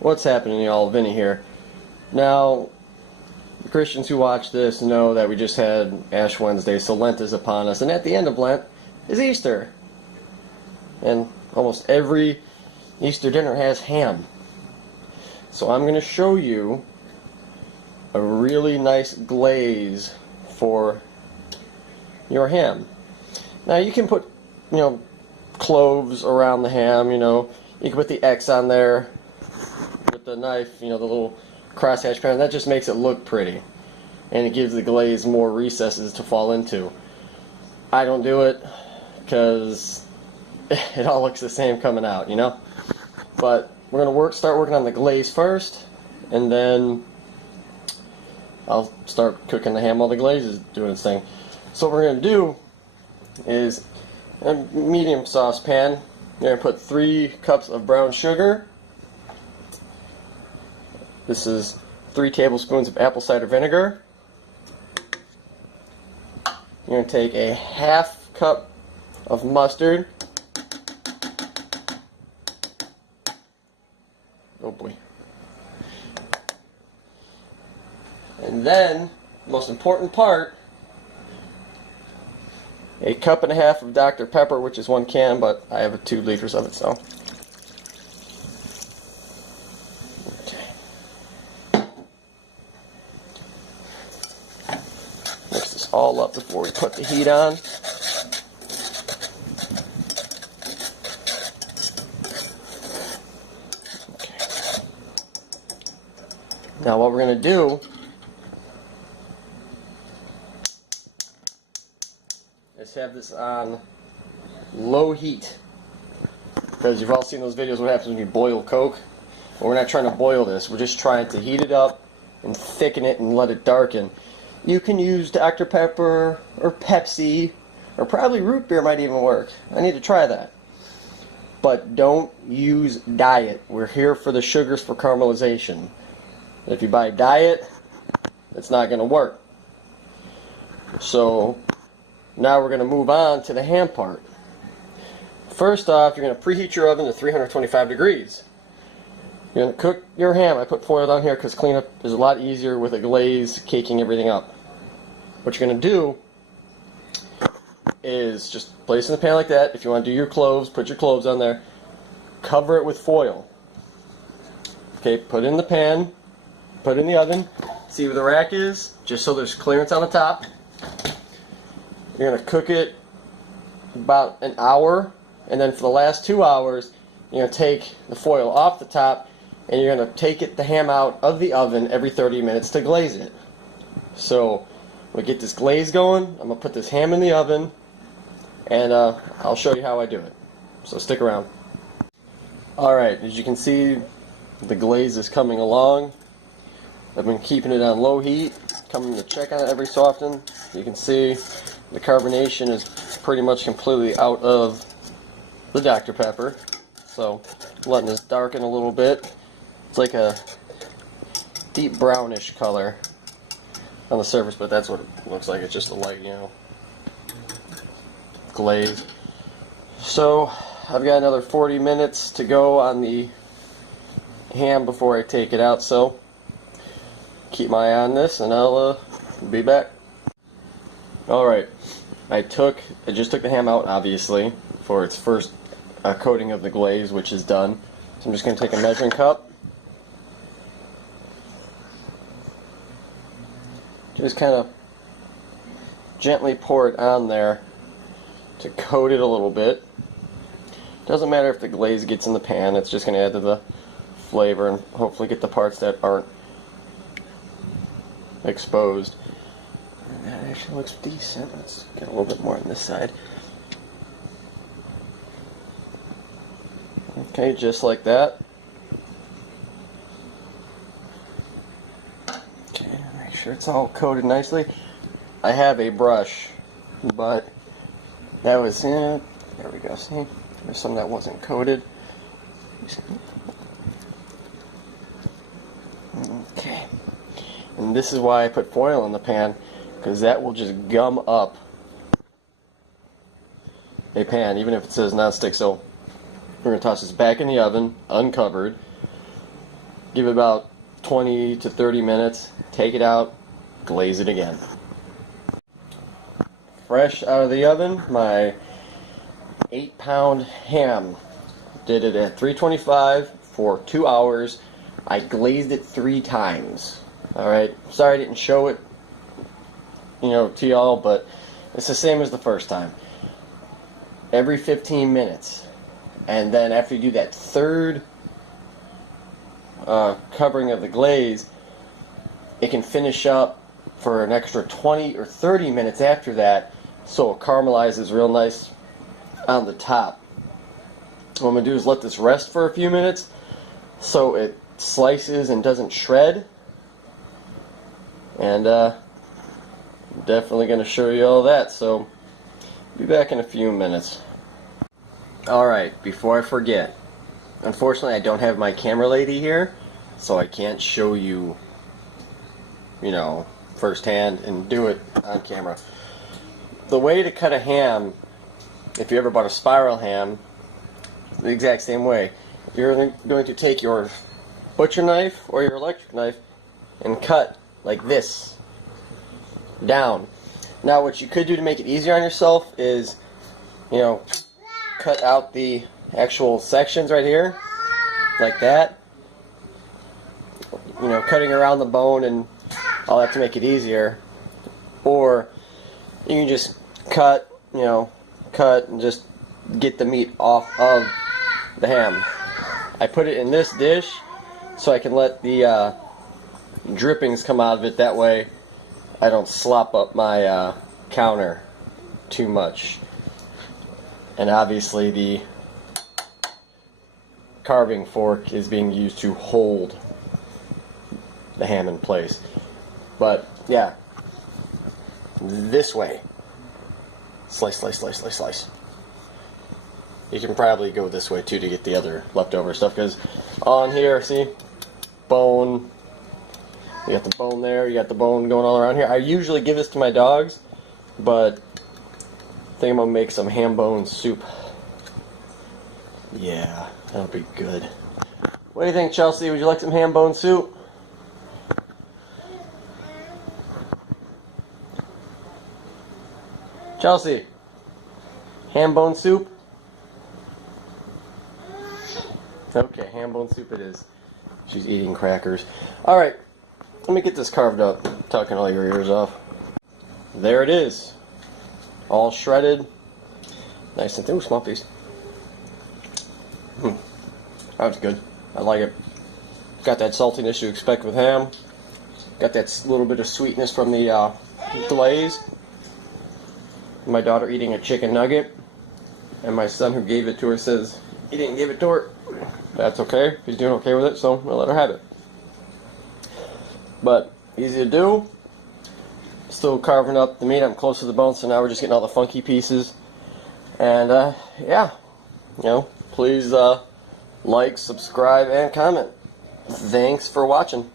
what's happening, y'all? Vinny here. Now, the Christians who watch this know that we just had Ash Wednesday, so Lent is upon us, and at the end of Lent is Easter. And almost every Easter dinner has ham. So I'm going to show you a really nice glaze for your ham. Now you can put, cloves around the ham, you can put the X on there with the knife, the little crosshatch pattern. That just makes it look pretty, and it gives the glaze more recesses to fall into. I don't do it because it all looks the same coming out, But we're gonna start working on the glaze first, and then I'll start cooking the ham while the glaze is doing its thing. So what we're gonna do is, in a medium saucepan, you're gonna put 3 cups of brown sugar. This is 3 tablespoons of apple cider vinegar. You're going to take a half cup of mustard. Oh boy. And then, the most important part, a cup and a half of Dr. Pepper, which is 1 can, but I have 2 liters of it, so. Mix this all up before we put the heat on. Okay. Now what we're going to do is have this on low heat, because you've all seen those videos what happens when you boil Coke. Well, we're not trying to boil this, we're just trying to heat it up and thicken it and let it darken. You can use Dr. Pepper or Pepsi, or probably root beer might even work. I need to try that. But don't use diet. We're here for the sugars for caramelization. If you buy diet, it's not going to work. So now we're going to move on to the ham part. First off, you're going to preheat your oven to 325 degrees. You're going to cook your ham. I put foil down here because cleanup is a lot easier with a glaze caking everything up. What you're going to do is just place in the pan like that. If you want to do your cloves, put your cloves on there. Cover it with foil. Okay, put it in the pan, put it in the oven. See where the rack is? Just so there's clearance on the top. You're going to cook it about an hour, and then for the last 2 hours, you're going to take the foil off the top, and you're going to take the ham out of the oven every 30 minutes to glaze it. So we get this glaze going. I'm going to put this ham in the oven, and I'll show you how I do it. So stick around. Alright, as you can see, the glaze is coming along. I've been keeping it on low heat, coming to check on it every so often. You can see the carbonation is pretty much completely out of the Dr. Pepper. So letting this darken a little bit. It's like a deep brownish color on the surface, but that's what it looks like. It's just a light, glaze. So I've got another 40 minutes to go on the ham before I take it out, so keep my eye on this and I'll be back. Alright, I just took the ham out, obviously, for its first coating of the glaze, which is done. So I'm just going to take a measuring cup, just kind of gently pour it on there to coat it a little bit. Doesn't matter if the glaze gets in the pan, it's just going to add to the flavor and hopefully get the parts that aren't exposed. That actually looks decent. Let's get a little bit more on this side. Okay, just like that. Okay, make sure it's all coated nicely. I have a brush, but that was it. There we go. See, there's some that wasn't coated. Okay, and this is why I put foil in the pan, because that will just gum up a pan, even if it says non-stick. So we're going to toss this back in the oven, uncovered, give it about 20 to 30 minutes, take it out, glaze it again. Fresh out of the oven, my 8-pound ham. Did it at 325 for 2 hours. I glazed it 3 times. Alright, sorry I didn't show it, to y'all, but it's the same as the first time. Every 15 minutes. And then after you do that third covering of the glaze, it can finish up for an extra 20 or 30 minutes after that, so it caramelizes real nice on the top. What I'm going to do is let this rest for a few minutes so it slices and doesn't shred. And I'm definitely going to show you all that, so be back in a few minutes. Alright, before I forget, unfortunately I don't have my camera lady here, so I can't show you, firsthand and do it on camera. The way to cut a ham, if you ever bought a spiral ham, the exact same way. You're going to take your butcher knife or your electric knife and cut like this, down. Now what you could do to make it easier on yourself is, cut out the actual sections right here, like that. Cutting around the bone and all that to make it easier. Or you can just cut and just get the meat off of the ham. I put it in this dish so I can let the drippings come out of it. That way I don't slop up my counter too much. And obviously the carving fork is being used to hold the ham in place. But yeah, this way. Slice, slice, slice, slice, slice. You can probably go this way too to get the other leftover stuff, because on here, see, bone. You got the bone there, you got the bone going all around here. I usually give this to my dogs, but I think I'm gonna make some ham bone soup. Yeah, that'll be good. What do you think, Chelsea? Would you like some ham bone soup? Chelsea, ham bone soup? Okay, ham bone soup it is. She's eating crackers. Alright, let me get this carved up. I'm tucking all your ears off. There it is. All shredded. Nice and thin. Ooh, small piece. That was good. I like it. Got that saltiness you expect with ham. Got that little bit of sweetness from the glaze. My daughter eating a chicken nugget. And my son who gave it to her says he didn't give it to her. That's okay. He's doing okay with it, so I'll let her have it. But easy to do. Still carving up the meat. I'm close to the bone, so now we're just getting all the funky pieces. And yeah, please like, subscribe, and comment. Thanks for watching.